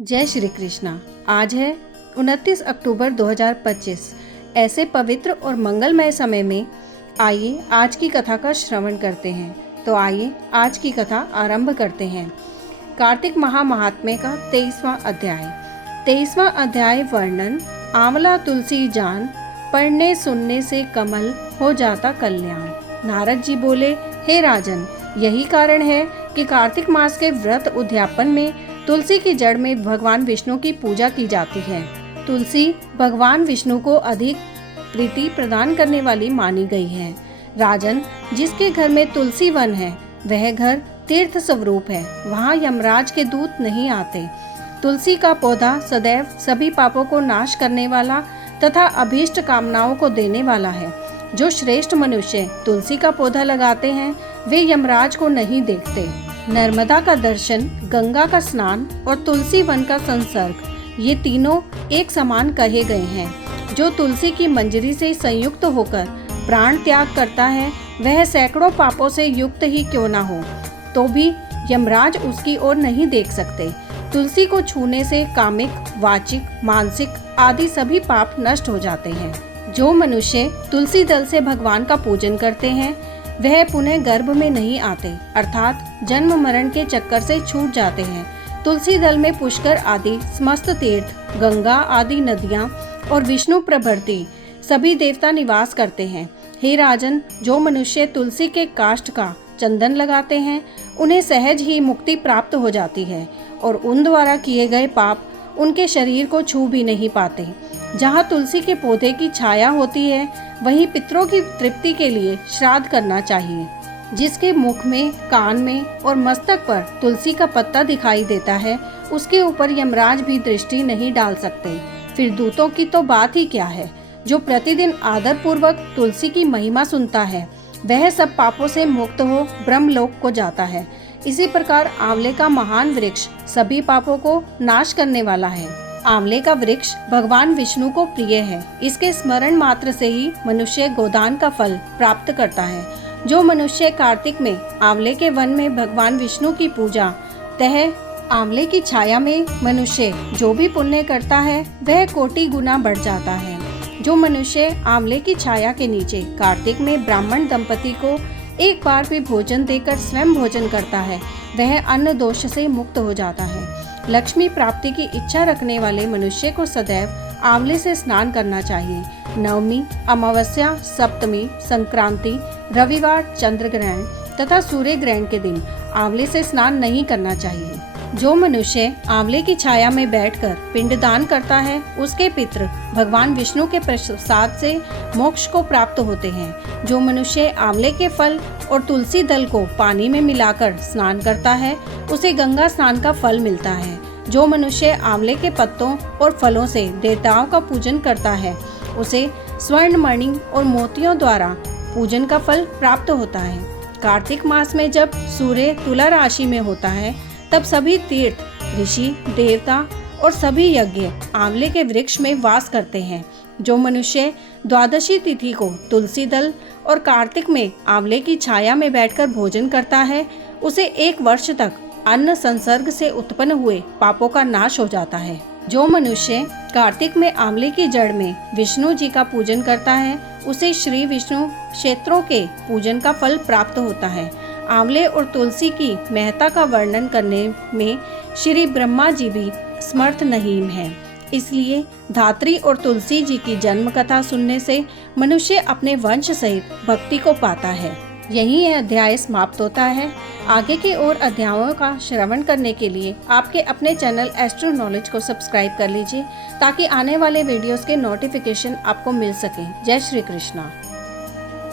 जय श्री कृष्णा। आज है 29 अक्टूबर 2025। ऐसे पवित्र और मंगलमय समय में आइए आज की कथा का श्रवण करते हैं। तो आइए आज की कथा आरंभ करते हैं। कार्तिक महात्म्य का 23वां अध्याय। 23वां अध्याय वर्णन। आंवला तुलसी जान, पढ़ने सुनने से कमल हो जाता कल्याण। नारद जी बोले, हे राजन, यही कारण है कि कार्तिक मास के व्रत उद्यापन में तुलसी की जड़ में भगवान विष्णु की पूजा की जाती है। तुलसी भगवान विष्णु को अधिक प्रीति प्रदान करने वाली मानी गई है। राजन, जिसके घर में तुलसी वन है वह घर तीर्थ स्वरूप है, वहाँ यमराज के दूत नहीं आते। तुलसी का पौधा सदैव सभी पापों को नाश करने वाला तथा अभीष्ट कामनाओं को देने वाला है। जो श्रेष्ठ मनुष्य तुलसी का पौधा लगाते हैं वे यमराज को नहीं देखते। नर्मदा का दर्शन, गंगा का स्नान और तुलसी वन का संसर्ग, ये तीनों एक समान कहे गए हैं। जो तुलसी की मंजरी से संयुक्त होकर प्राण त्याग करता है वह सैकड़ों पापों से युक्त ही क्यों न हो तो भी यमराज उसकी ओर नहीं देख सकते। तुलसी को छूने से कामिक, वाचिक, मानसिक आदि सभी पाप नष्ट हो जाते हैं। जो मनुष्य तुलसी दल से भगवान का पूजन करते हैं वह पुनः गर्भ में नहीं आते, अर्थात जन्म मरण के चक्कर से छूट जाते हैं। तुलसी दल में पुष्कर आदि समस्त तीर्थ, गंगा आदि नदियाँ और विष्णु प्रभृति सभी देवता निवास करते हैं। हे राजन, जो मनुष्य तुलसी के काष्ठ का चंदन लगाते हैं उन्हें सहज ही मुक्ति प्राप्त हो जाती है और उन द्वारा किए गए पाप उनके शरीर को छू भी नहीं पाते। जहाँ तुलसी के पौधे की छाया होती है वहीं पितरों की तृप्ति के लिए श्राद्ध करना चाहिए। जिसके मुख में, कान में और मस्तक पर तुलसी का पत्ता दिखाई देता है उसके ऊपर यमराज भी दृष्टि नहीं डाल सकते। फिर दूतों की तो बात ही क्या है। जो प्रतिदिन आदर पूर्वक तुलसी की महिमा सुनता है वह सब पापों से मुक्त हो ब्रह्मलोक को जाता है। इसी प्रकार आंवले का महान वृक्ष सभी पापों को नाश करने वाला है। आंवले का वृक्ष भगवान विष्णु को प्रिय है। इसके स्मरण मात्र से ही मनुष्य गोदान का फल प्राप्त करता है। जो मनुष्य कार्तिक में आंवले के वन में भगवान विष्णु की पूजा तह आंवले की छाया में मनुष्य जो भी पुण्य करता है वह कोटि गुना बढ़ जाता है। जो मनुष्य आंवले की छाया के नीचे कार्तिक में ब्राह्मण दंपति को एक बार भी भोजन देकर स्वयं भोजन करता है वह अन्न दोष से मुक्त हो जाता है। लक्ष्मी प्राप्ति की इच्छा रखने वाले मनुष्य को सदैव आंवले से स्नान करना चाहिए। नवमी, अमावस्या, सप्तमी, संक्रांति, रविवार, चंद्र ग्रहण तथा सूर्य ग्रहण के दिन आंवले से स्नान नहीं करना चाहिए। जो मनुष्य आंवले की छाया में बैठकर पिंडदान करता है उसके पितृ भगवान विष्णु के प्रसाद से मोक्ष को प्राप्त होते हैं। जो मनुष्य आंवले के फल और तुलसी दल को पानी में मिलाकर स्नान करता है उसे गंगा स्नान का फल मिलता है। जो मनुष्य आंवले के पत्तों और फलों से देवताओं का पूजन करता है उसे स्वर्ण मणि और मोतियों द्वारा पूजन का फल प्राप्त होता है। कार्तिक मास में जब सूर्य तुला राशि में होता है तब सभी तीर्थ, ऋषि, देवता और सभी यज्ञ आंवले के वृक्ष में वास करते हैं। जो मनुष्य द्वादशी तिथि को तुलसी दल और कार्तिक में आंवले की छाया में बैठकर भोजन करता है उसे 1 वर्ष तक अन्न संसर्ग से उत्पन्न हुए पापों का नाश हो जाता है। जो मनुष्य कार्तिक में आंवले की जड़ में विष्णु जी का पूजन करता है उसे श्री विष्णु क्षेत्रों के पूजन का फल प्राप्त होता है। आंवले और तुलसी की महत्ता का वर्णन करने में श्री ब्रह्मा जी भी समर्थ नहीं है। इसलिए धात्री और तुलसी जी की जन्म कथा सुनने से मनुष्य अपने वंश सहित भक्ति को पाता है। यही यह अध्याय समाप्त होता है। आगे के और अध्यायों का श्रवण करने के लिए आपके अपने चैनल एस्ट्रो नॉलेज को सब्सक्राइब कर लीजिए ताकि आने वाले वीडियोस के नोटिफिकेशन आपको मिल सके। जय श्री कृष्णा।